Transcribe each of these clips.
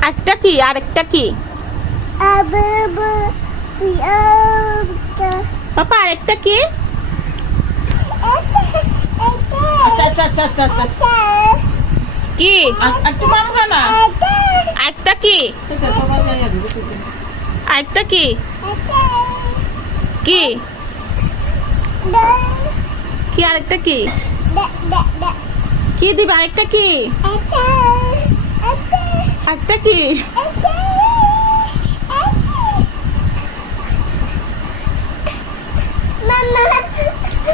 একটা কি আরেকটা কি পাপা আরেকটা কি? আচ্ছা আচ্ছা আচ্ছা আচ্ছা আচ্ছা কি একটু মামু খানা আরেকটা কি সেটা সবাই যাই আর আরেকটা কি কি কি আরেকটা কি কি দিবা আরেকটা কি আরেকটা কি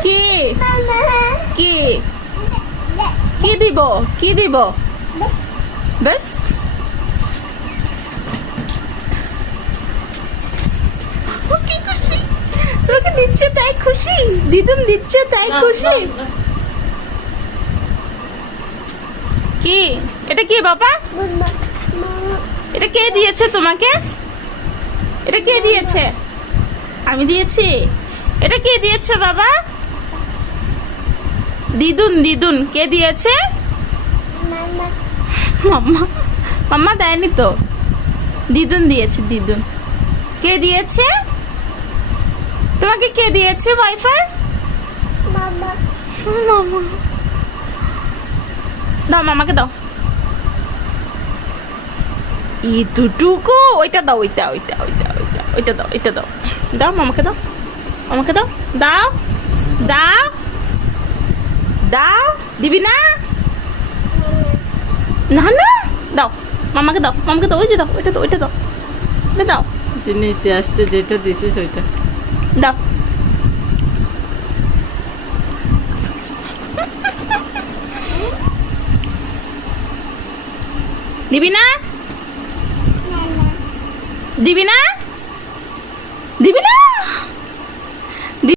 কি কি কি দিব কি দিব বেশ কি খুশি তোমাকে দিচ্ছে তাই খুশি দিদুন দিচ্ছে তাই খুশি কি এটা কি বাবা এটা কে দিয়েছে তোমাকে এটা কে দিয়েছে আমি দিয়েছি এটা কে দিয়েছে বাবা দিদুন দিদুন কে দিয়েছে মাম্মা মাম্মা দেয়নি তো দিদুন দিয়েছে দিদুন কে দিয়েছে তোমাকে কে দিয়েছে ওয়াইফাই মামা মামা দাও মামাকে দাও এতটুকু ওইটা দাও ওইটা ওইটা ওইটা ওইটা ওইটা দাও এটা দাও দাও মামাকে দাও আমাকে দাও দাও দাও দাও দিবি না না না দাও মামাকে দাও মামাকে দাও ওই যে দাও ওইটা দাও ওইটা দাও এটা দাও তিনি আসতে যেটা দিছিস ওইটা দাও দিবি না দিবি না দিবি না